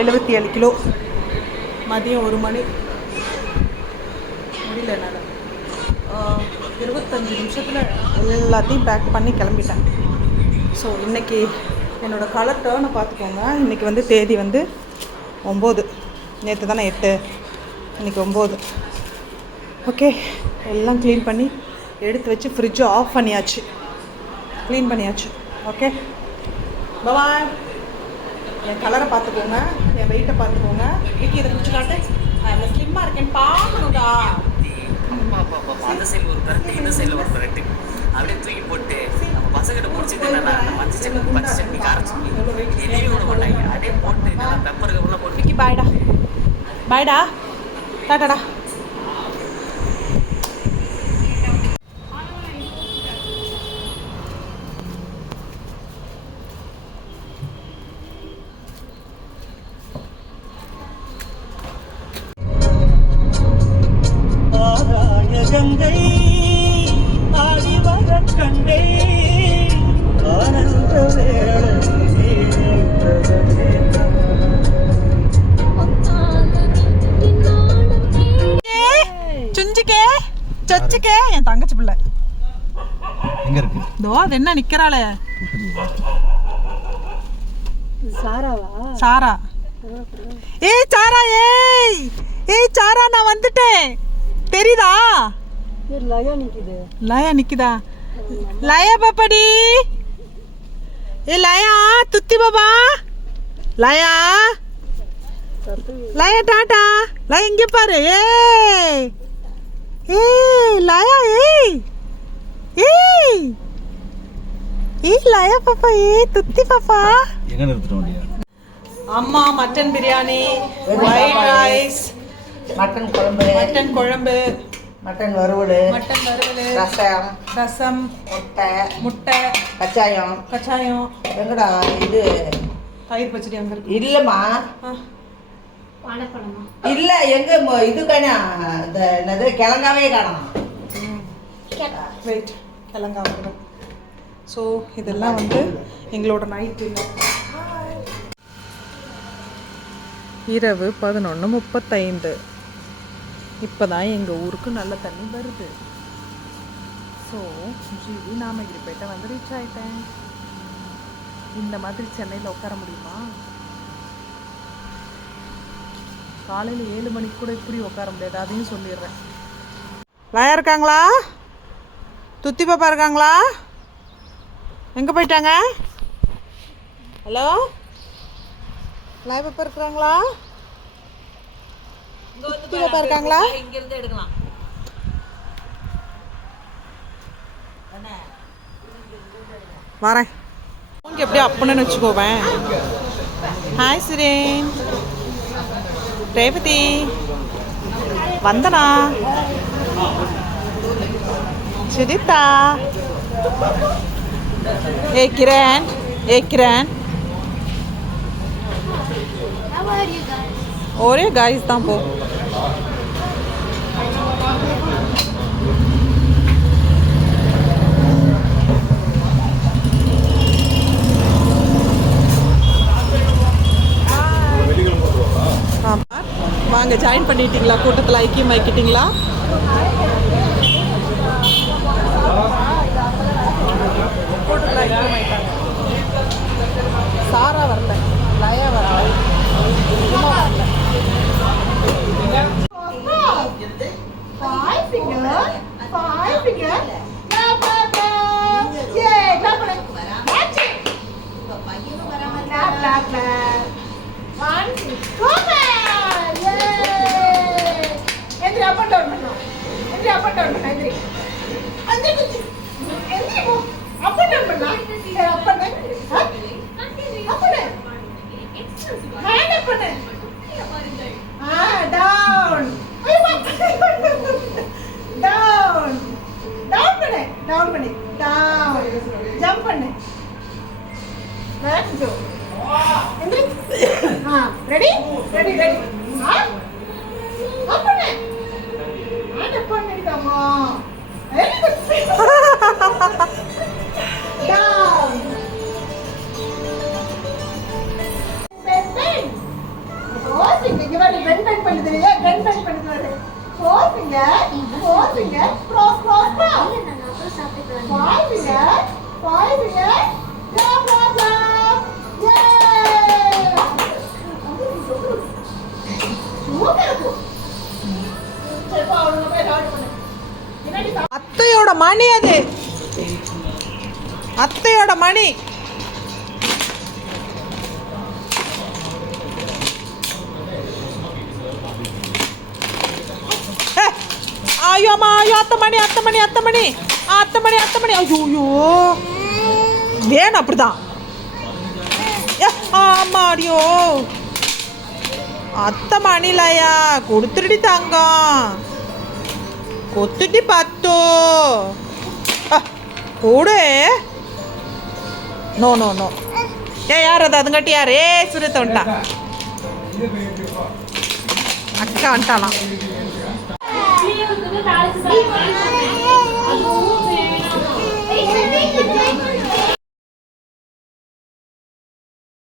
எழுபத்தி ஏழு கிலோ. மதியம் ஒரு மணி. முடியல என்னால். இருபத்தஞ்சி இருபத்தஞ்சு நிமிஷத்தில் எல்லாத்தையும் பேக் பண்ணி கிளம்பிட்டேன். ஸோ இன்றைக்கி என்னோடய கலர் டேர்னை பார்த்துக்கோங்க. இன்றைக்கி வந்து தேதி வந்து ஒம்பது. நேற்று தானே எட்டு. இன்றைக்கி ஒம்பது. ஓகே எல்லாம் க்ளீன் பண்ணி எடுத்து வச்சு ஃப்ரிட்ஜு ஆஃப் பண்ணியாச்சு. க்ளீன் பண்ணியாச்சு. ஓகே பபாய் என் கலரை பார்த்துக்கோங்க. என் வெயிட்டை பார்த்துக்கோங்க. விக்கி இதை பிடிச்சி காட்டு. நான் ஸ்லிம்மாக இருக்கேன்னு பார்க்கணும்டா. அந்த சைடுல ஒரு பெரட்டு இந்த சைடுல ஒரு பெரட்டு அப்படியே தூக்கி போட்டு நம்ம பசங்கிட்ட முடிச்சுட்டு அந்த மஞ்சள் சட்னி பச்சை சட்னி கார சட்னி எதுவுமே விட மாட்டாங்க. அப்படியே போட்டு நல்லா பெப்பருக்கு உள்ள போட்டு விக்கி பாய்டா பாய்டா டாட்டாடா கங்கை ஆடி வர கண்டே. ஆனந்த சுஞ்சிக்கே சொச்சுக்கே என் தங்கச்சி பிள்ளை. எங்க இருக்கு? இதோ அது என்ன நிக்கிறாளே? சாரா. ஏய் சாரா ஏய் ஏய் சாரா நான் வந்துட்டேன். தெரியுதா? லயா நிக்குதா. லயா பாப்பாடி. ஏ லயா துத்தி பாபா லயா. லயா டாடா. லயா இங்க பாரு. ஏய். ஏய் லயா ஏய். ஏய். ஏய் லயா பாப்பா ஏய் துத்தி பாப்பா. எங்க வண்டியா அம்மா mutton biryani white rice mutton குழம்பு. மட்டன் குழம்பு. மட்டன் வறுவல் மட்டன் வறுவல் ரசம் ரசம் முட்டை முட்டை கச்சாயம் கச்சாயம். எங்கடா இது தயிர் பச்சடி வந்திருக்கு. இல்லைம்மா. இல்ல எங்க ம- இது காணா இந்த என்னது கிழங்காவே காணோம். வெயிட் கிழங்கா வந்துடும் ஸோ இதெல்லாம் வந்து எங்களோட நைட் டின்னர் இரவு பதினொன்று முப்பத்தைந்து. இப்போ தான் எங்கள் ஊருக்கு நல்ல தண்ணி வருது. ஸோ ஜிவி நாமகிரிப்பேட்டை வந்து ரீச் ஆகிட்டேன் இந்த மாதிரி சென்னையில் உட்கார முடியுமா? காலையில் ஏழு மணிக்கு கூட இப்படி உட்கார முடியாது. அதையும் சொல்லிடுறேன். லயா இருக்காங்களா? துத்தி பாப்பா இருக்காங்களா? எங்கே போயிட்டாங்க? ஹலோ? லயா பாப்பா இருக்கிறாங்களா? பாப்பா இருக்காங்களா இங்கிருந்து எடுக்கலாம். வரேன். இங்கே எப்படி அப்பன்னு வச்சுக்கோவேன். ஹாய் சுரேன் ரேவதி வந்தனா? சுதிதா ஏ கிரண். ஏ கிரண். ஒரே காய்ஸ் தான் போ. வாங்க ஜாயின் பண்ணிட்டீங்களா? கூட்டத்தில் ஐக்கியம் ஆக்கிட்டீங்களா Down பண்ணு. Down. Jump பண்ணு. Let's go. Ready ready ready Four finger, four finger, cross, cross, cross. Five finger, five finger, down. மணி அது. அத்தையோட மணி. ஏ, ஐயோ அத்தை மணி அத்தை மணி அத்தை மணி. அத்தை மணி அத்தை மணி. ஐயோ ஐயோ. வேணும் அப்படிதான். ஏ, ஆமாடியோ. அத்தை மணிலயா கொடுத்துருடி தங்கம். கொத்துட்டி பத்தோ கூடு நோ நோ நோ ஏ யார் அது அதுங்கட்டி யார் ஏ சுரத்த வந்துட்டான் அக்கா வந்துட்டாலாம்